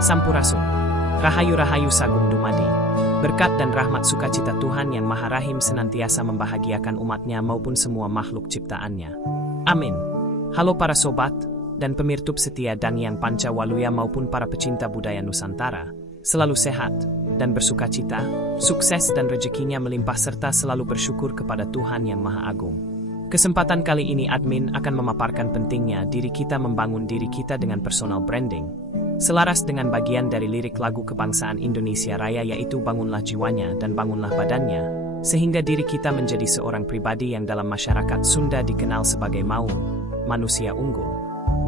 Sampurasun. Rahayu-rahayu Sagung Dumadi. Berkat dan rahmat sukacita Tuhan Yang Maha Rahim senantiasa membahagiakan umatnya maupun semua makhluk ciptaannya. Amin. Halo para sobat dan pemirtub setia Dangyang Panca Waluya maupun para pecinta budaya Nusantara. Selalu sehat dan bersukacita, sukses dan rezekinya melimpah serta selalu bersyukur kepada Tuhan Yang Maha Agung. Kesempatan kali ini admin akan memaparkan pentingnya diri kita membangun diri kita dengan personal branding. Selaras dengan bagian dari lirik lagu kebangsaan Indonesia Raya yaitu bangunlah jiwanya dan bangunlah badannya, sehingga diri kita menjadi seorang pribadi yang dalam masyarakat Sunda dikenal sebagai maung, manusia unggul.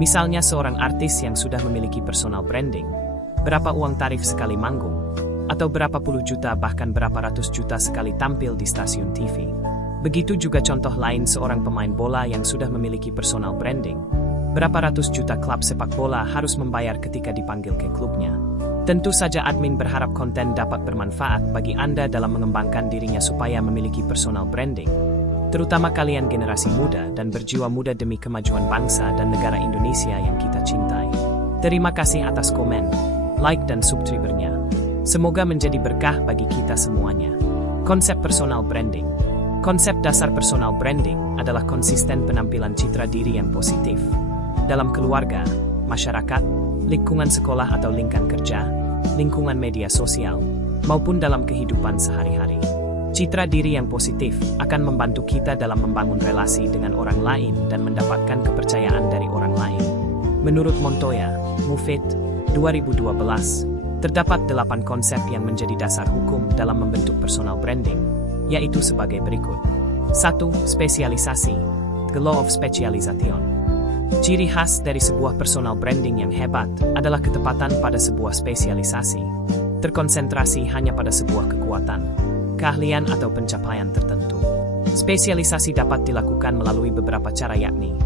Misalnya seorang artis yang sudah memiliki personal branding, berapa uang tarif sekali manggung, atau berapa puluh juta bahkan berapa ratus juta sekali tampil di stasiun TV. Begitu juga contoh lain seorang pemain bola yang sudah memiliki personal branding. Berapa ratus juta klub sepak bola harus membayar ketika dipanggil ke klubnya. Tentu saja admin berharap konten dapat bermanfaat bagi Anda dalam mengembangkan dirinya supaya memiliki personal branding. Terutama kalian generasi muda dan berjiwa muda demi kemajuan bangsa dan negara Indonesia yang kita cintai. Terima kasih atas komen, like dan subscriber-nya. Semoga menjadi berkah bagi kita semuanya. Konsep personal branding. Konsep dasar personal branding adalah konsisten penampilan citra diri yang positif. Dalam keluarga, masyarakat, lingkungan sekolah atau lingkungan kerja, lingkungan media sosial, maupun dalam kehidupan sehari-hari. Citra diri yang positif akan membantu kita dalam membangun relasi dengan orang lain dan mendapatkan kepercayaan dari orang lain. Menurut Montoya, Mufid, 2012, terdapat 8 konsep yang menjadi dasar hukum dalam membentuk personal branding, yaitu sebagai berikut. 1. Spesialisasi, the law of specialization. Ciri khas dari sebuah personal branding yang hebat adalah ketepatan pada sebuah spesialisasi, terkonsentrasi hanya pada sebuah kekuatan, keahlian atau pencapaian tertentu. Spesialisasi dapat dilakukan melalui beberapa cara yakni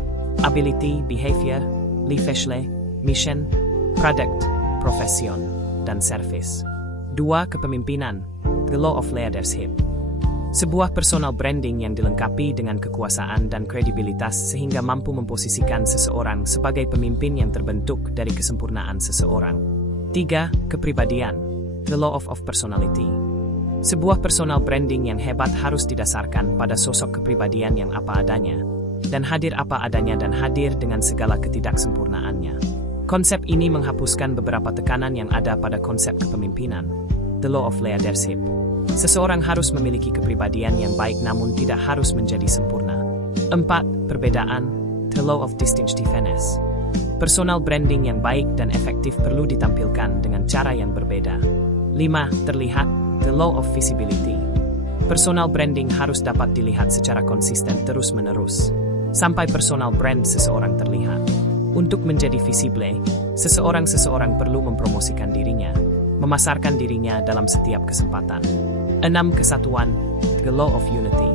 ability, behavior, lifestyle, mission, product, profession, dan service. 2. Kepemimpinan, the law of leadership. Sebuah personal branding yang dilengkapi dengan kekuasaan dan kredibilitas sehingga mampu memposisikan seseorang sebagai pemimpin yang terbentuk dari kesempurnaan seseorang. 3. Kepribadian, the law of personality. Sebuah personal branding yang hebat harus didasarkan pada sosok kepribadian yang apa adanya, dan hadir apa adanya dan hadir dengan segala ketidaksempurnaannya. Konsep ini menghapuskan beberapa tekanan yang ada pada konsep kepemimpinan, the law of leadership. Seseorang harus memiliki kepribadian yang baik namun tidak harus menjadi sempurna. 4. Perbedaan, the law of distinctiveness. Personal branding yang baik dan efektif perlu ditampilkan dengan cara yang berbeda. 5. Terlihat, the law of visibility. Personal branding harus dapat dilihat secara konsisten terus-menerus, sampai personal brand seseorang terlihat. Untuk menjadi visible, seseorang perlu mempromosikan dirinya, memasarkan dirinya dalam setiap kesempatan. 6. Kesatuan, the law of unity.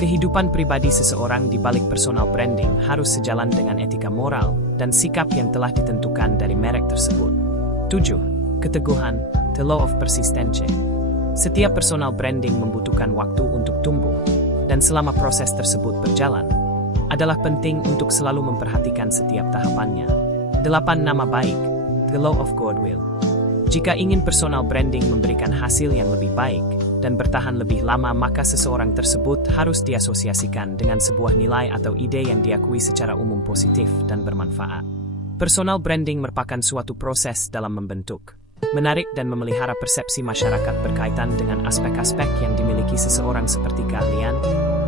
Kehidupan pribadi seseorang di balik personal branding harus sejalan dengan etika moral dan sikap yang telah ditentukan dari merek tersebut. 7. Keteguhan, the law of persistence. Setiap personal branding membutuhkan waktu untuk tumbuh, dan selama proses tersebut berjalan, adalah penting untuk selalu memperhatikan setiap tahapannya. 8. Nama baik, the law of goodwill. Jika ingin personal branding memberikan hasil yang lebih baik dan bertahan lebih lama, maka seseorang tersebut harus diasosiasikan dengan sebuah nilai atau ide yang diakui secara umum positif dan bermanfaat. Personal branding merupakan suatu proses dalam membentuk, menarik dan memelihara persepsi masyarakat berkaitan dengan aspek-aspek yang dimiliki seseorang seperti keahlian,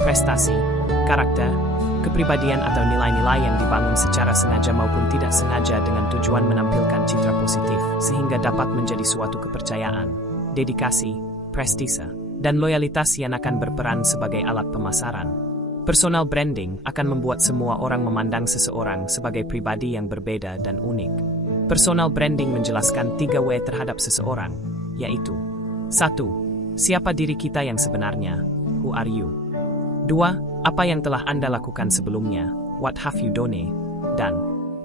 prestasi, karakter, kepribadian atau nilai-nilai yang dibangun secara sengaja maupun tidak sengaja dengan tujuan menampilkan citra positif sehingga dapat menjadi suatu kepercayaan, dedikasi, prestise, dan loyalitas yang akan berperan sebagai alat pemasaran. Personal branding akan membuat semua orang memandang seseorang sebagai pribadi yang berbeda dan unik. Personal branding menjelaskan 3 W terhadap seseorang, yaitu 1. Siapa diri kita yang sebenarnya? Who are you? 2. Apa yang telah Anda lakukan sebelumnya? What have you done? Dan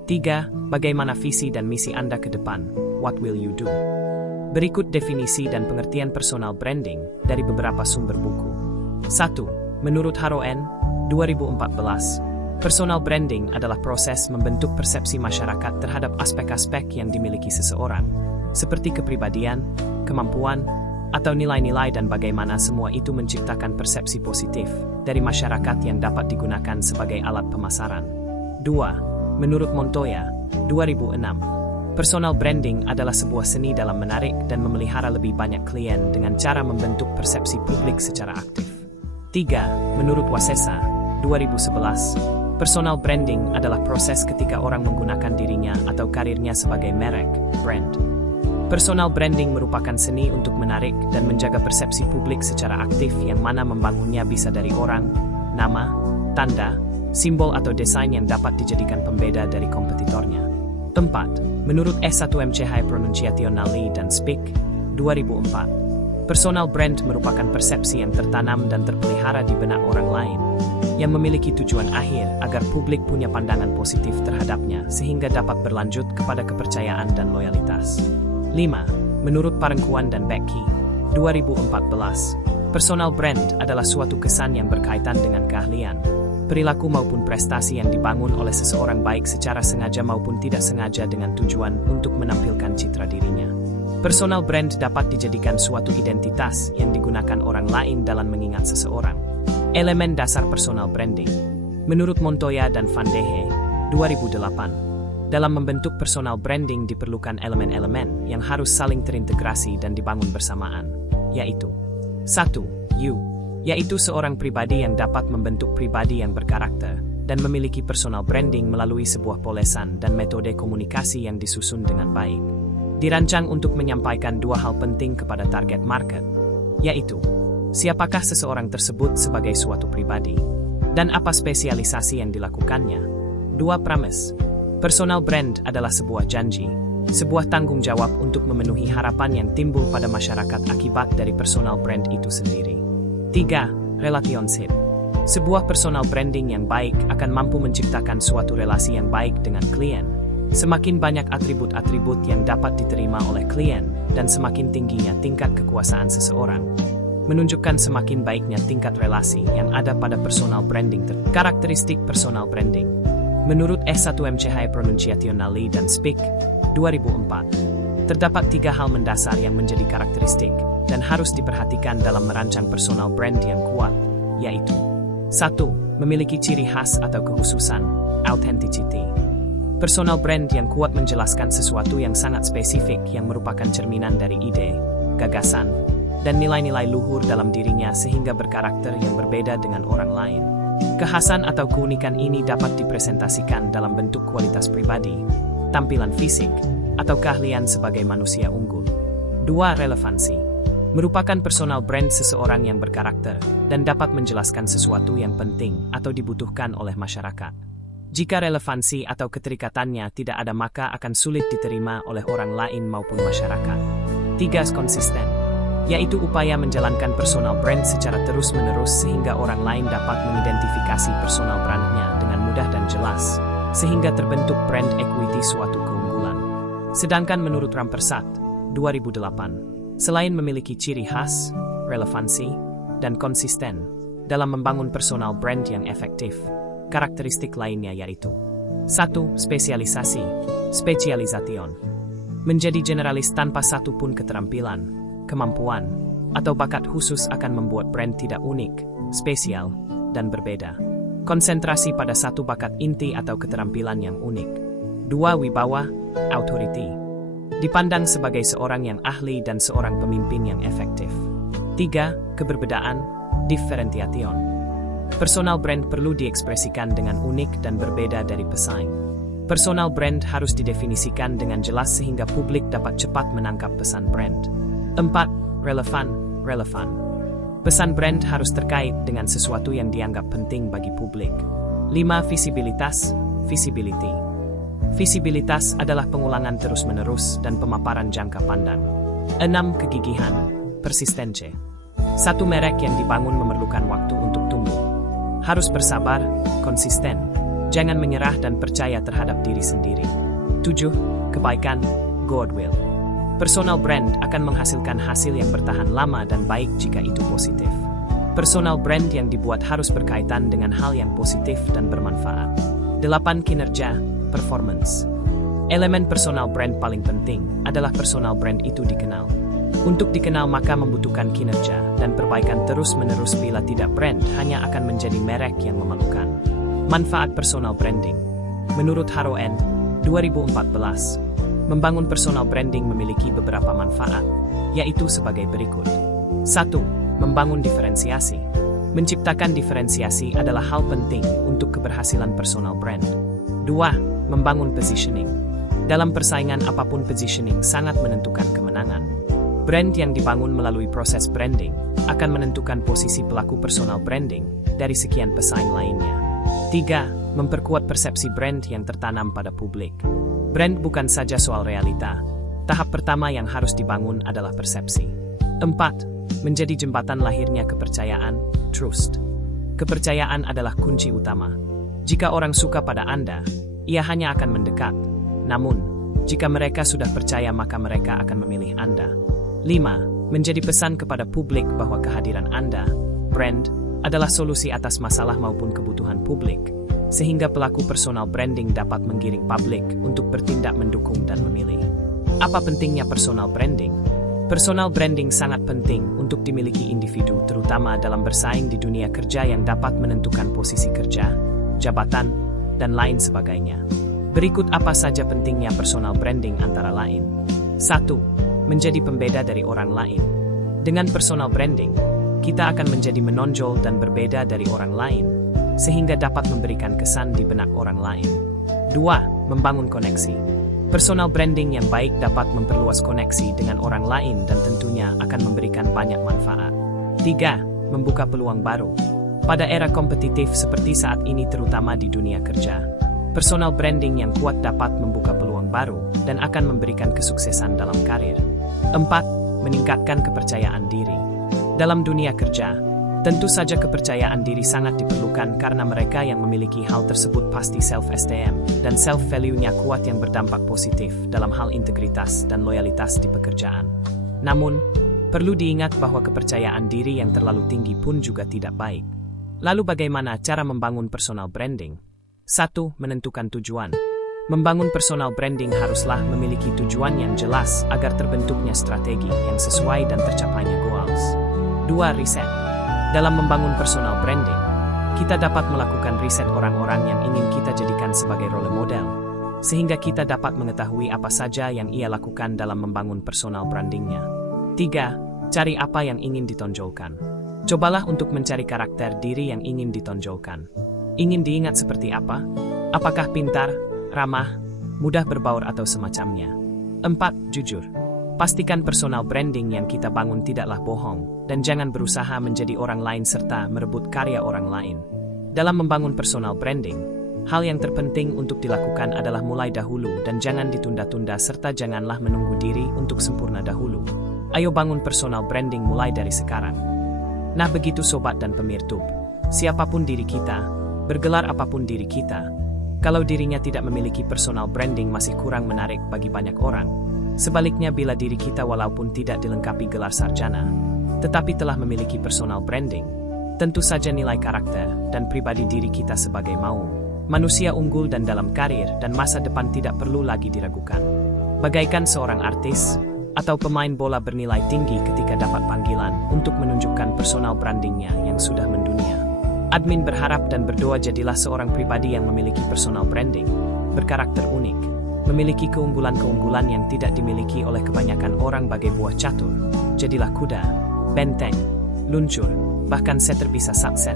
3. Bagaimana visi dan misi Anda ke depan? What will you do? Berikut definisi dan pengertian personal branding dari beberapa sumber buku. 1. Menurut Haroen, 2014, Personal branding adalah proses membentuk persepsi masyarakat terhadap aspek-aspek yang dimiliki seseorang, seperti kepribadian, kemampuan, atau nilai-nilai dan bagaimana semua itu menciptakan persepsi positif dari masyarakat yang dapat digunakan sebagai alat pemasaran. 2. Menurut Montoya, 2006, personal branding adalah sebuah seni dalam menarik dan memelihara lebih banyak klien dengan cara membentuk persepsi publik secara aktif. 3. Menurut Wasesa, 2011, personal branding adalah proses ketika orang menggunakan dirinya atau karirnya sebagai merek, brand. Personal branding merupakan seni untuk menarik dan menjaga persepsi publik secara aktif yang mana membangunnya bisa dari orang, nama, tanda, simbol atau desain yang dapat dijadikan pembeda dari kompetitornya. 4. Menurut S1MCH Pronunciationally dan Speak, 2004, personal brand merupakan persepsi yang tertanam dan terpelihara di benak orang lain, yang memiliki tujuan akhir agar publik punya pandangan positif terhadapnya sehingga dapat berlanjut kepada kepercayaan dan loyalitas. 5. Menurut Parengkuan dan Becky, 2014, personal brand adalah suatu kesan yang berkaitan dengan keahlian, perilaku maupun prestasi yang dibangun oleh seseorang baik secara sengaja maupun tidak sengaja dengan tujuan untuk menampilkan citra dirinya. Personal brand dapat dijadikan suatu identitas yang digunakan orang lain dalam mengingat seseorang. Elemen dasar personal branding. Menurut Montoya dan Van Dehe, 2008, dalam membentuk personal branding diperlukan elemen-elemen yang harus saling terintegrasi dan dibangun bersamaan, yaitu 1. You, yaitu seorang pribadi yang dapat membentuk pribadi yang berkarakter dan memiliki personal branding melalui sebuah polesan dan metode komunikasi yang disusun dengan baik. Dirancang untuk menyampaikan dua hal penting kepada target market, yaitu siapakah seseorang tersebut sebagai suatu pribadi, dan apa spesialisasi yang dilakukannya. 2. Premise. Personal brand adalah sebuah janji, sebuah tanggung jawab untuk memenuhi harapan yang timbul pada masyarakat akibat dari personal brand itu sendiri. 3. Relationship. Sebuah personal branding yang baik akan mampu menciptakan suatu relasi yang baik dengan klien. Semakin banyak atribut-atribut yang dapat diterima oleh klien, dan semakin tingginya tingkat kekuasaan seseorang, menunjukkan semakin baiknya tingkat relasi yang ada pada personal branding. Karakteristik personal branding. Menurut S1MCH Pronunciationally dan Speak, 2004, terdapat 3 hal mendasar yang menjadi karakteristik dan harus diperhatikan dalam merancang personal brand yang kuat, yaitu 1. Memiliki ciri khas atau kekhususan, authenticity. Personal brand yang kuat menjelaskan sesuatu yang sangat spesifik yang merupakan cerminan dari ide, gagasan, dan nilai-nilai luhur dalam dirinya sehingga berkarakter yang berbeda dengan orang lain. Kekhasan atau keunikan ini dapat dipresentasikan dalam bentuk kualitas pribadi, tampilan fisik, atau keahlian sebagai manusia unggul. 2. Relevansi. Merupakan personal brand seseorang yang berkarakter dan dapat menjelaskan sesuatu yang penting atau dibutuhkan oleh masyarakat. Jika relevansi atau keterikatannya tidak ada maka akan sulit diterima oleh orang lain maupun masyarakat. 3. Konsisten. Yaitu upaya menjalankan personal brand secara terus-menerus sehingga orang lain dapat mengidentifikasi personal brandnya dengan mudah dan jelas, sehingga terbentuk brand equity suatu keunggulan. Sedangkan menurut Rampersad, 2008, selain memiliki ciri khas, relevansi, dan konsisten dalam membangun personal brand yang efektif, karakteristik lainnya yaitu 1. Spesialisasi, specialization. Menjadi generalis tanpa satu pun keterampilan, kemampuan, atau bakat khusus akan membuat brand tidak unik, spesial, dan berbeda. Konsentrasi pada satu bakat inti atau keterampilan yang unik. 2. Wibawa, authority. Dipandang sebagai seorang yang ahli dan seorang pemimpin yang efektif. 3. Keberbedaan, differentiation. Personal brand perlu diekspresikan dengan unik dan berbeda dari pesaing. Personal brand harus didefinisikan dengan jelas sehingga publik dapat cepat menangkap pesan brand. 4. Relevan. Pesan brand harus terkait dengan sesuatu yang dianggap penting bagi publik. 5. Visibilitas, visibility. Visibilitas adalah pengulangan terus-menerus dan pemaparan jangka pandang. 6. Kegigihan, persistence. Satu merek yang dibangun memerlukan waktu untuk tumbuh. Harus bersabar, konsisten, jangan menyerah dan percaya terhadap diri sendiri. 7. Kebaikan, goodwill. Personal brand akan menghasilkan hasil yang bertahan lama dan baik jika itu positif. Personal brand yang dibuat harus berkaitan dengan hal yang positif dan bermanfaat. 8. Kinerja, performance. Elemen personal brand paling penting adalah personal brand itu dikenal. Untuk dikenal maka membutuhkan kinerja dan perbaikan terus-menerus, bila tidak brand hanya akan menjadi merek yang memalukan. Manfaat personal branding. Menurut Haroen, 2014, membangun personal branding memiliki beberapa manfaat, yaitu sebagai berikut. 1. Membangun diferensiasi. Menciptakan diferensiasi adalah hal penting untuk keberhasilan personal brand. 2. Membangun positioning. Dalam persaingan apapun, positioning sangat menentukan kemenangan. Brand yang dibangun melalui proses branding akan menentukan posisi pelaku personal branding dari sekian pesaing lainnya. 3. Memperkuat persepsi brand yang tertanam pada publik. Brand bukan saja soal realita. Tahap pertama yang harus dibangun adalah persepsi. 4. Menjadi jembatan lahirnya kepercayaan, trust. Kepercayaan adalah kunci utama. Jika orang suka pada Anda, ia hanya akan mendekat. Namun, jika mereka sudah percaya maka mereka akan memilih Anda. 5. Menjadi pesan kepada publik bahwa kehadiran Anda, brand, adalah solusi atas masalah maupun kebutuhan publik, sehingga pelaku personal branding dapat menggiring publik untuk bertindak mendukung dan memilih. Apa pentingnya personal branding? Personal branding sangat penting untuk dimiliki individu, terutama dalam bersaing di dunia kerja yang dapat menentukan posisi kerja, jabatan, dan lain sebagainya. Berikut apa saja pentingnya personal branding antara lain. 1. Menjadi pembeda dari orang lain. Dengan personal branding, kita akan menjadi menonjol dan berbeda dari orang lain, sehingga dapat memberikan kesan di benak orang lain. 2. Membangun koneksi. Personal branding yang baik dapat memperluas koneksi dengan orang lain dan tentunya akan memberikan banyak manfaat. 3. Membuka peluang baru. Pada era kompetitif seperti saat ini, terutama di dunia kerja, personal branding yang kuat dapat membuka peluang baru dan akan memberikan kesuksesan dalam karir. 4. Meningkatkan kepercayaan diri. Dalam dunia kerja, tentu saja kepercayaan diri sangat diperlukan karena mereka yang memiliki hal tersebut pasti self-esteem dan self-value-nya kuat yang berdampak positif dalam hal integritas dan loyalitas di pekerjaan. Namun, perlu diingat bahwa kepercayaan diri yang terlalu tinggi pun juga tidak baik. Lalu bagaimana cara membangun personal branding? 1. Menentukan tujuan. Membangun personal branding haruslah memiliki tujuan yang jelas agar terbentuknya strategi yang sesuai dan tercapainya goals. 2. Riset. Dalam membangun personal branding, kita dapat melakukan riset orang-orang yang ingin kita jadikan sebagai role model, sehingga kita dapat mengetahui apa saja yang ia lakukan dalam membangun personal brandingnya. 3. Cari apa yang ingin ditonjolkan. Cobalah untuk mencari karakter diri yang ingin ditonjolkan. Ingin diingat seperti apa? Apakah pintar, ramah, mudah berbaur atau semacamnya? 4. Jujur. Pastikan personal branding yang kita bangun tidaklah bohong, dan jangan berusaha menjadi orang lain serta merebut karya orang lain. Dalam membangun personal branding, hal yang terpenting untuk dilakukan adalah mulai dahulu dan jangan ditunda-tunda serta janganlah menunggu diri untuk sempurna dahulu. Ayo bangun personal branding mulai dari sekarang. Nah begitu sobat dan pemirtub, siapapun diri kita, bergelar apapun diri kita, kalau dirinya tidak memiliki personal branding masih kurang menarik bagi banyak orang. Sebaliknya, bila diri kita walaupun tidak dilengkapi gelar sarjana, tetapi telah memiliki personal branding, tentu saja nilai karakter dan pribadi diri kita sebagai manusia unggul dan dalam karir dan masa depan tidak perlu lagi diragukan. Bagaikan seorang artis atau pemain bola bernilai tinggi ketika dapat panggilan untuk menunjukkan personal brandingnya yang sudah mendunia. Admin berharap dan berdoa jadilah seorang pribadi yang memiliki personal branding, berkarakter unik, memiliki keunggulan-keunggulan yang tidak dimiliki oleh kebanyakan orang bagai buah catur. Jadilah kuda, benteng, luncur, bahkan setter bisa subset.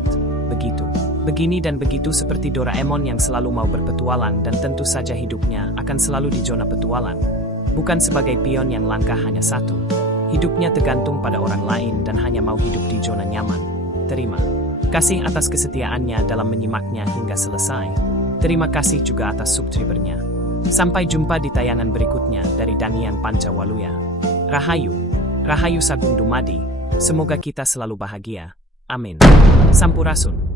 Begitu, begini dan begitu seperti Doraemon yang selalu mau berpetualang dan tentu saja hidupnya akan selalu di zona petualang. Bukan sebagai pion yang langkah hanya satu. Hidupnya tergantung pada orang lain dan hanya mau hidup di zona nyaman. Terima kasih atas kesetiaannya dalam menyimaknya hingga selesai. Terima kasih juga atas subscribernya. Sampai jumpa di tayangan berikutnya dari Dangiang Pancawaluya. Rahayu, Rahayu Sagung Dumadi. Semoga kita selalu bahagia. Amin. Sampurasun.